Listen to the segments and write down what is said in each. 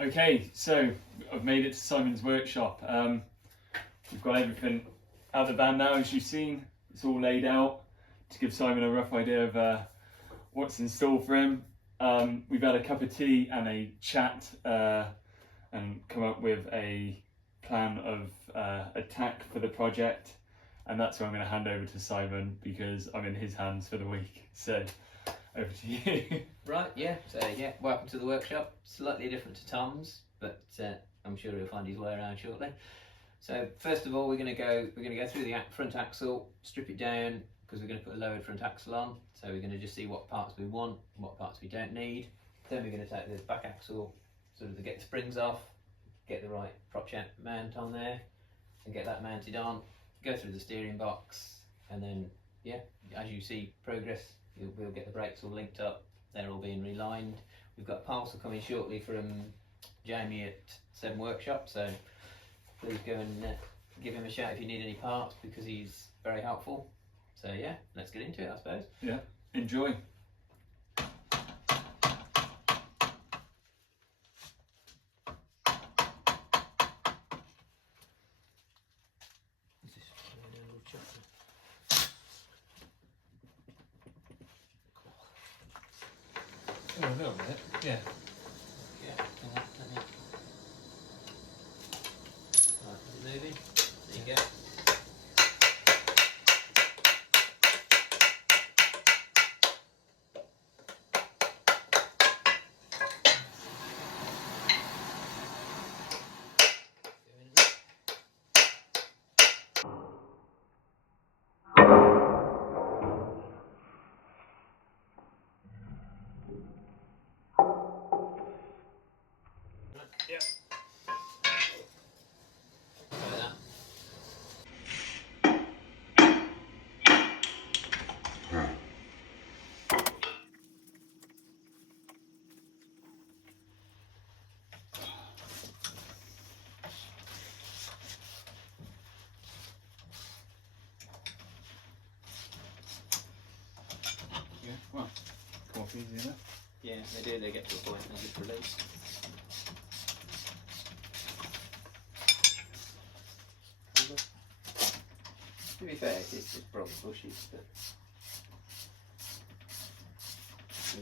Okay, so I've made it to Simon's workshop. We've got everything out of the van now, as you've seen. It's all laid out to give Simon a rough idea of what's in store for him. We've had a cup of tea and a chat and come up with a plan of attack for the project. And that's what I'm going to hand over to Simon because I'm in his hands for the week. So, over to you. Right, yeah. So yeah, welcome to the workshop. Slightly different to Tom's, but I'm sure he'll find his way around shortly. So first of all, we're going to go through the front axle, strip it down because we're going to put a lowered front axle on. So we're going to just see what parts we want, what parts we don't need. Then we're going to take the back axle, sort of to get the springs off, get the right prop check mount on there, and get that mounted on. Go through the steering box, and then yeah, as you see progress, we'll get the brakes all linked up. They're all being relined. We've got a parcel coming shortly from Jamie at 7 Workshop, so please go and give him a shout if you need any parts because he's very helpful. So yeah, let's get into it, I suppose. Yeah, enjoy. Oh, a little bit, yeah. Yeah, right, is it moving? There you go. Yeah, well, coffee easy enough. Yeah, they do. They get to a point and just release. To be fair, it's just broken bushes, but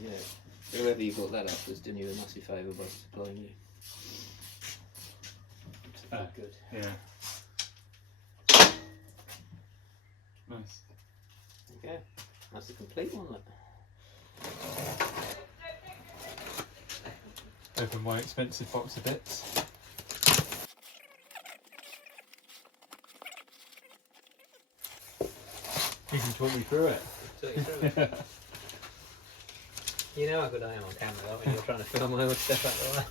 yeah, whoever you bought that off has done you a massive favour by supplying you. Good. Yeah. Nice. There you go. That's the complete one. Look. Open my expensive box of bits. You can talk me through it. Talk you through it. You know how good I am on camera though when you're trying to film my own stuff out the way.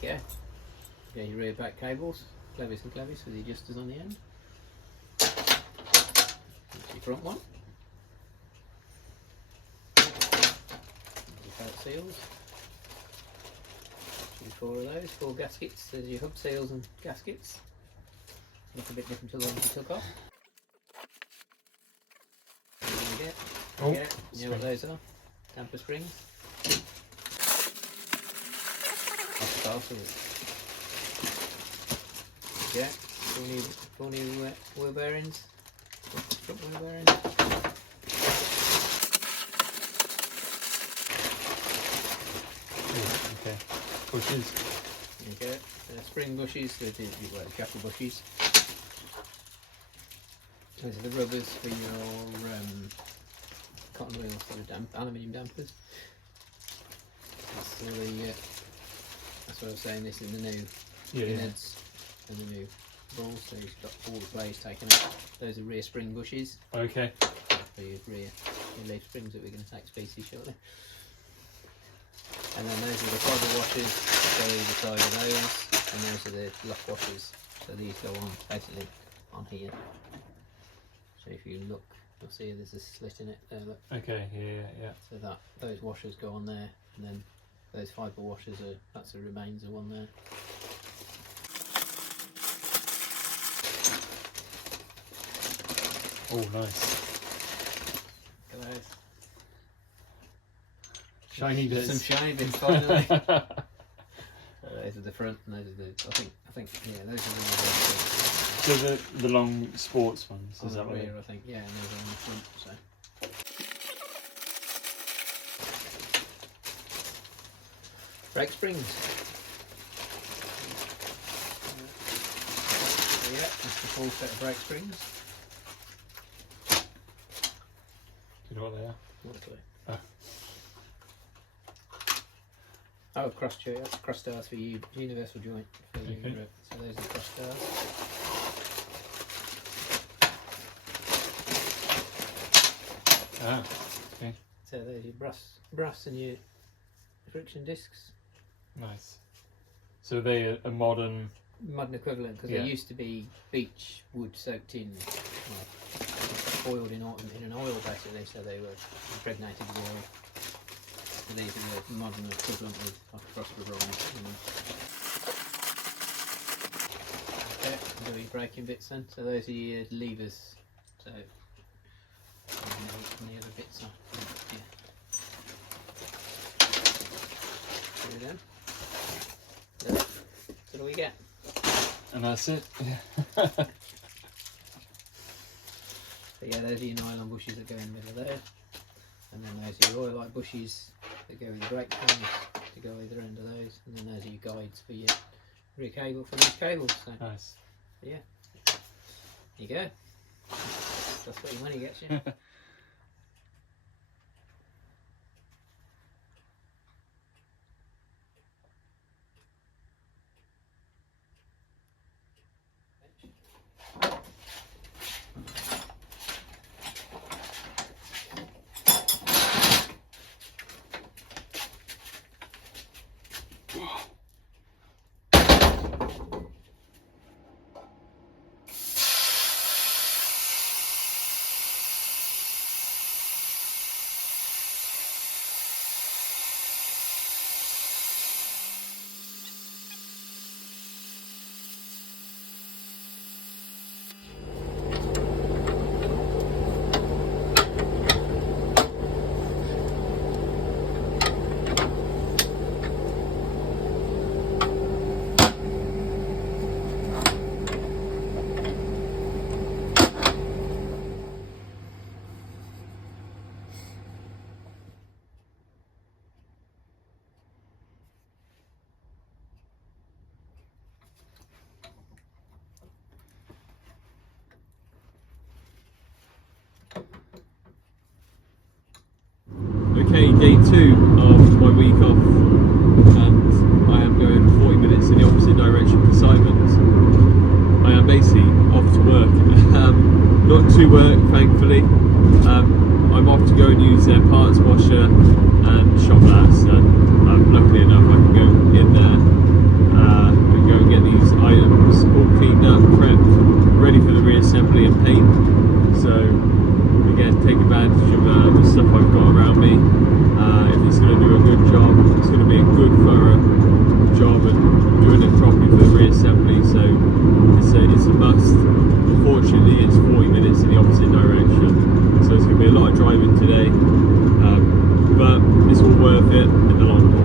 There you go. Yeah, your rear back cables, clevis and clevis with the adjusters on the end. That's your front one. Your belt seals. Actually 4 of those, 4 gaskets. There's your hub seals and gaskets. Look a bit different to the ones you took off. There you go. Oh, Yeah, you know what those are? Tamper springs. That's the parcel. Yeah, 4 new wheel bearings. Front wheel bearings. okay. Bushes. There you go. Spring bushes, the shackle bushes. Those are the rubbers for your cotton wheels, sort of aluminium dampers. That's, that's what I was saying, this in the new innards and the new balls, so you've got all the plates taken out. Those are rear spring bushes. Okay. For your leaf springs that we're going to take species shortly. And then those are the fibre washers, go either side of those, and those are the lock washers. So these go on basically on here. So if you look, you'll see there's a slit in it there, look. Okay, yeah. So those washers go on there, and then those fibre washers that's the remains of one there. Oh, nice. Look at those. Shiny bits. Some shiny bits finally. Those are the front, and those are the. I think, yeah, those are So the long sports ones, the is that rear, right? I think, yeah, and those are on the front. So. Brake springs. So yeah, that's the full set of brake springs. Do you know what they are? What a clue. Oh. Oh, cross stars for universal joint for Okay. Europe. So those are cross stars. Ah, okay, So there's your brass and your friction discs. nice. So they a modern. Modern equivalent, because Yeah. they used to be beech wood soaked in, well, boiled in an oil basically, so they were impregnated with oil. So these are the modern equivalent with like a phosphor bronze. Okay, do your braking bits then. So those are your levers. So and the other bits are yeah. There we go. So what do we get? And that's it. So yeah, those are your nylon bushes that go in the middle there. And then those are your oil-like bushes that go with the brake pans to go either end of those. And then those are your guides for your rear cable for these cables. So Nice. there you go. That's what your money gets you. Okay, day 2 of my week off, and I am going 40 minutes in the opposite direction to Simon's. I am basically off to work, not to work thankfully. I'm off to go and use their parts washer and shop glass, and luckily enough I can go in there and go and get these items all cleaned up, prepped, ready for the reassembly and paint. So again, take advantage of the stuff I've got around me. If it's going to do a good job, it's going to be a good thorough job and doing it properly for the reassembly, so it's a must. Unfortunately it's 40 minutes in the opposite direction, so it's going to be a lot of driving today, but it's all worth it in the long haul.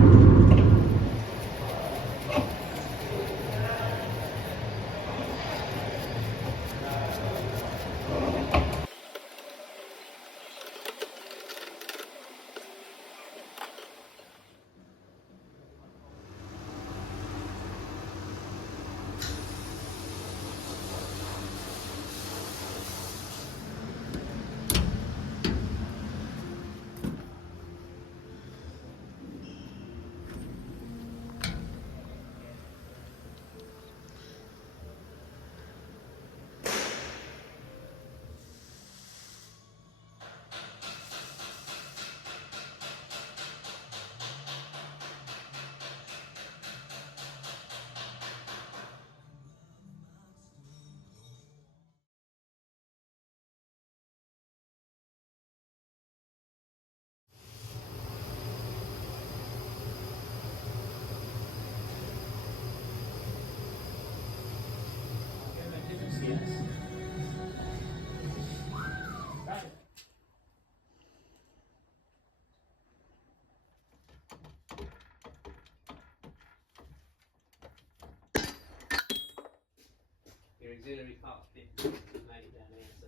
auxiliary parts bit made it down here. So.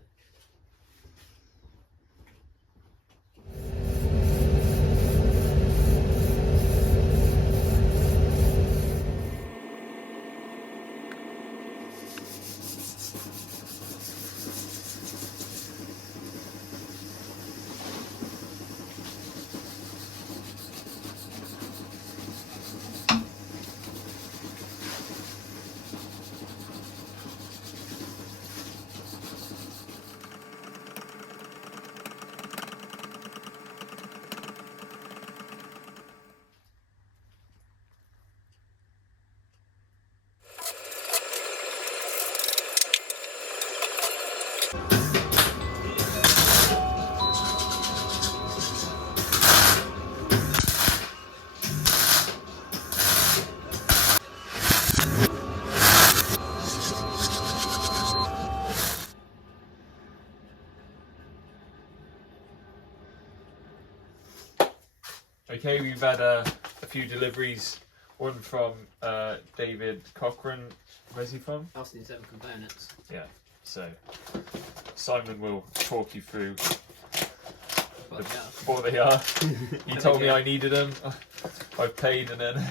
Okay, we've had a few deliveries. One from David Cochran. Where's he from? Austin 7 Components. Yeah. So Simon will talk you through what they are. He told me I needed them. I've paid and then.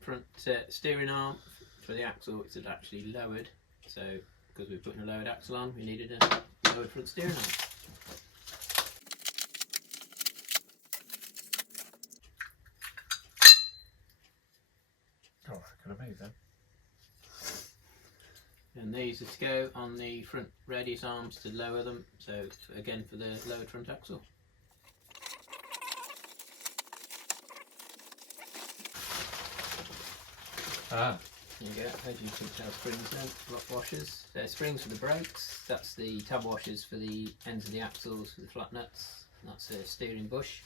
Front steering arm for the axle, it's actually lowered, so because we're putting a lowered axle on, we needed a lowered front steering arm. Oh, can I move then? And these are to go on the front radius arms to lower them, so again for the lowered front axle. Ah. There you go, as you can tell, springs then, lock washers. So springs for the brakes, that's the tab washers for the ends of the axles for the flat nuts, and that's a steering bush.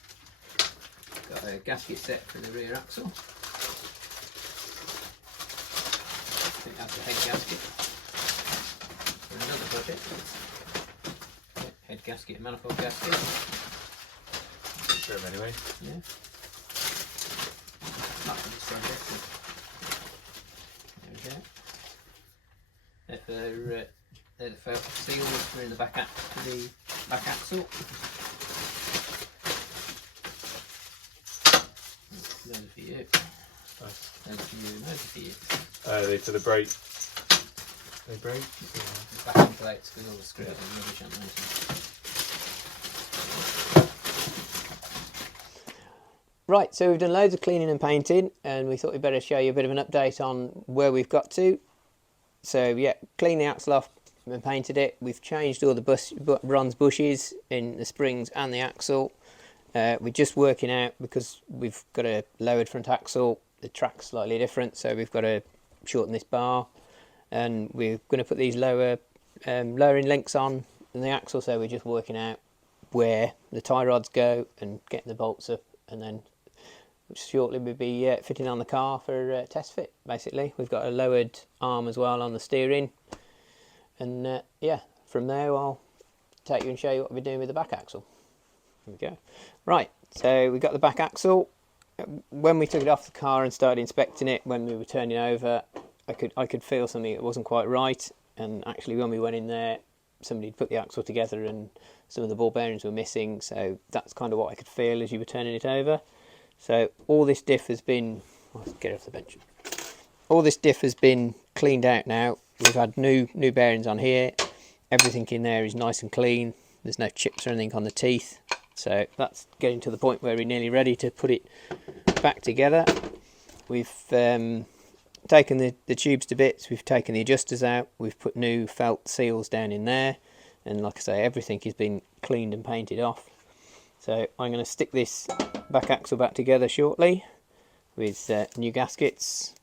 Got a gasket set for the rear axle. I think that's a head gasket for another project. Head gasket and manifold gasket. Show them anyway. Yeah. Not for this project. They're for seals for in the back the back axle. Those are for you. Nice. Those are for you. Those are for you. They for the brake. They brake. Yeah. The backing plates with all the screws and rubbish on those. Right, so we've done loads of cleaning and painting, and we thought we'd better show you a bit of an update on where we've got to. So yeah, cleaned the axle off and painted it. We've changed all the bronze bushes in the springs and the axle. We're just working out, because we've got a lowered front axle, the track's slightly different, so we've got to shorten this bar, and we're going to put these lowering links on in the axle, so we're just working out where the tie rods go and getting the bolts up, and then shortly we'll be fitting on the car for test fit. Basically, we've got a lowered arm as well on the steering, and yeah, from there I'll take you and show you what we're doing with the back axle. Here we go. Right, so we got the back axle. When we took it off the car and started inspecting it, when we were turning over, I could feel something that wasn't quite right, and actually when we went in there, somebody had put the axle together and some of the ball bearings were missing, so that's kind of what I could feel as you were turning it over. So all this diff has been, let's get it off the bench. All this diff has been cleaned out now. We've had new bearings on here. Everything in there is nice and clean. There's no chips or anything on the teeth. So that's getting to the point where we're nearly ready to put it back together. We've taken the tubes to bits. We've taken the adjusters out. We've put new felt seals down in there. And like I say, everything has been cleaned and painted off. So I'm going to stick this back axle back together shortly with new gaskets,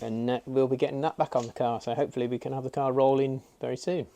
and we'll be getting that back on the car, so hopefully we can have the car rolling very soon.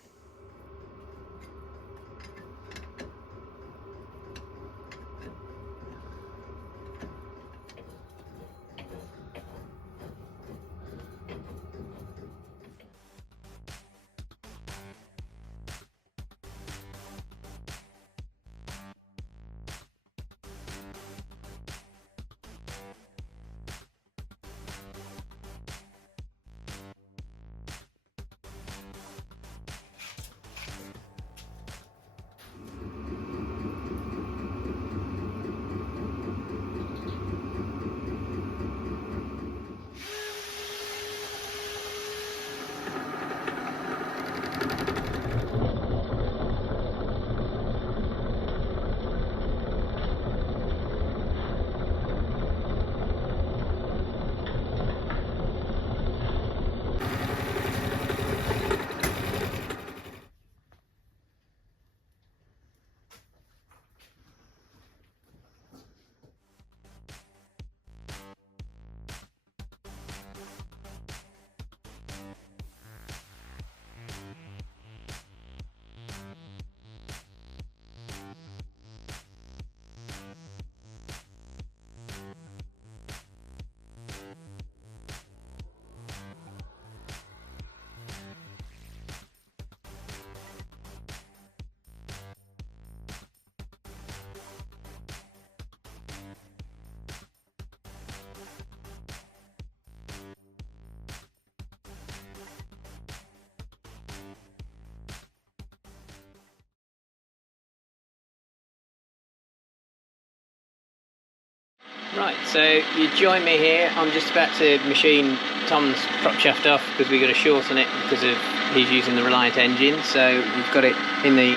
Right, so you join me here. I'm just about to machine Tom's prop shaft off because we've got to shorten it because of he's using the Reliant engine. So we've got it in the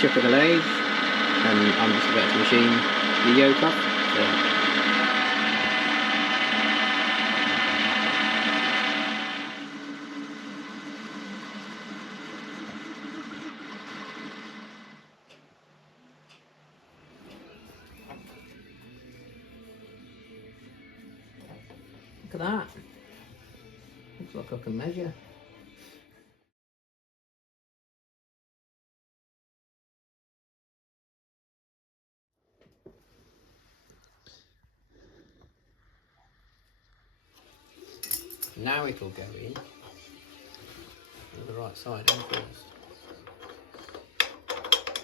chuck of the lathe, and I'm just about to machine the yoke off. So. Look at that. Looks like I can measure. Now it'll go in on the right side in first.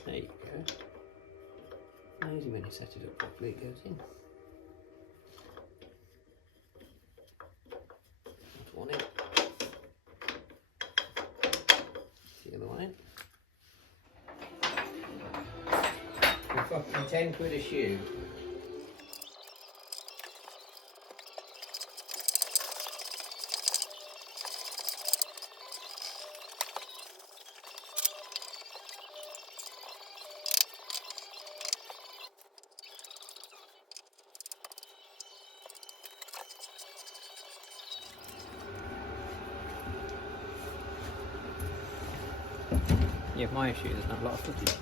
There you go. Easy when you set it up properly, it goes in. That's one in. The other one in. For fucking 10 quid a shoe. Yeah, my issue, there's not a lot of footage.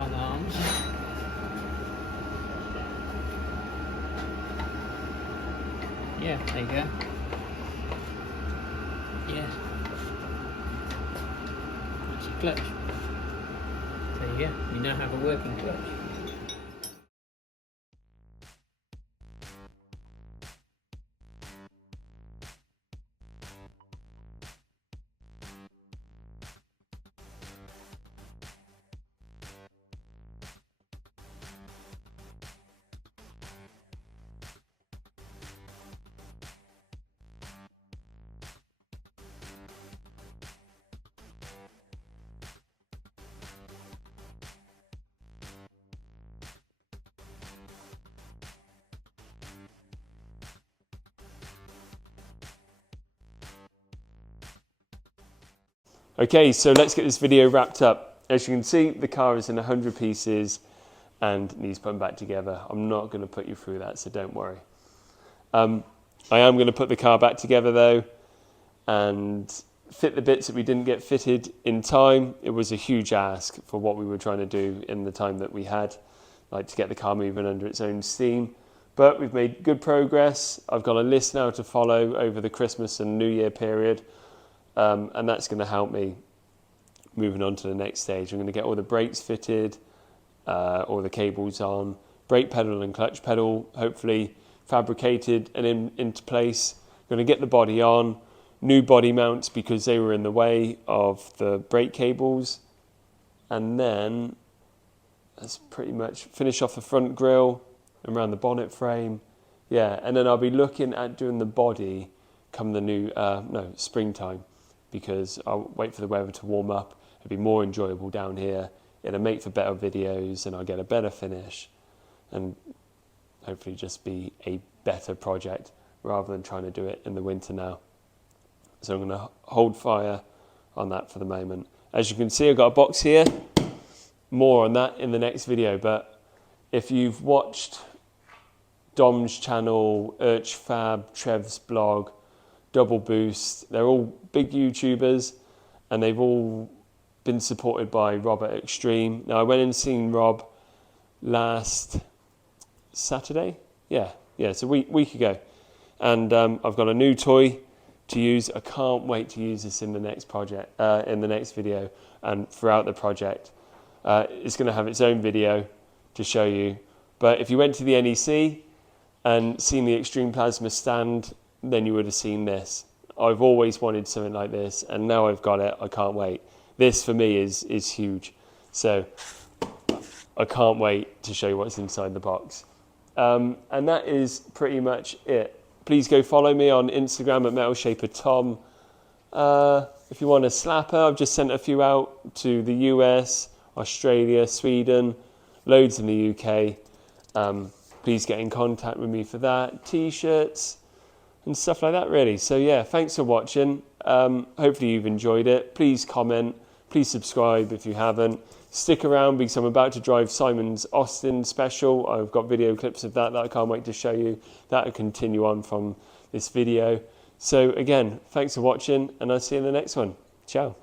On the arms. Yeah, there you go. Yeah. That's your clutch. There you go. You now have a working clutch. Okay, so let's get this video wrapped up. As you can see, the car is in 100 pieces and needs putting back together. I'm not going to put you through that, so don't worry. I am going to put the car back together though and fit the bits that we didn't get fitted in time. It was a huge ask for what we were trying to do in the time that we had, like to get the car moving under its own steam. But we've made good progress. I've got a list now to follow over the Christmas and New Year period. And that's going to help me moving on to the next stage. I'm going to get all the brakes fitted, all the cables on, brake pedal and clutch pedal hopefully fabricated and into place. I'm going to get the body on, new body mounts because they were in the way of the brake cables, and then that's pretty much finish off the front grille around the bonnet frame. Yeah, and then I'll be looking at doing the body come the new springtime, because I'll wait for the weather to warm up. It'll be more enjoyable down here. It'll make for better videos and I'll get a better finish and hopefully just be a better project rather than trying to do it in the winter now. So I'm going to hold fire on that for the moment. As you can see, I've got a box here. More on that in the next video, but if you've watched Dom's channel, Urchfab, Trev's blog, Double Boost, they're all big YouTubers and they've all been supported by Rob at Extreme. Now I went and seen Rob last Saturday, it's a week ago, and I've got a new toy to use. I can't wait to use this in the next project, in the next video and throughout the project. It's going to have its own video to show you, but if you went to the NEC and seen the Extreme Plasma stand, then you would have seen this. I've always wanted something like this, and now I've got it. I can't wait. This for me is huge, so I can't wait to show you what's inside the box. And that is pretty much it. Please go follow me on Instagram at MetalShaperTom. If you want a slapper, I've just sent a few out to the US, Australia, Sweden, loads in the UK. Please get in contact with me for that. T-shirts and stuff like that, really. So yeah, thanks for watching. Hopefully you've enjoyed it. Please comment, please subscribe if you haven't. Stick around because I'm about to drive Simon's Austin special. I've got video clips of that I can't wait to show you. That'll continue on from this video. So again, thanks for watching, and I'll see you in the next one. Ciao.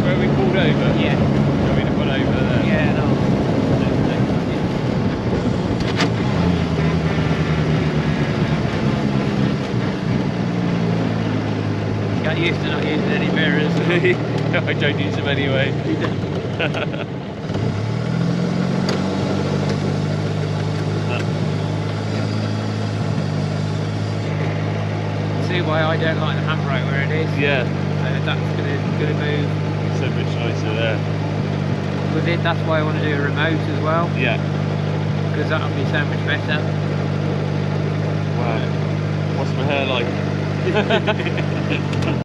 Where we pulled over? Yeah. Want me to pull over there? Yeah, no. Got used to not using any mirrors. I don't use them anyway. See why I don't like the handbrake where it is. Yeah. That's gonna move. So much nicer there. With it, that's why I want to do a remote as well. Yeah. Because that'll be so much better. Wow. What's my hair like?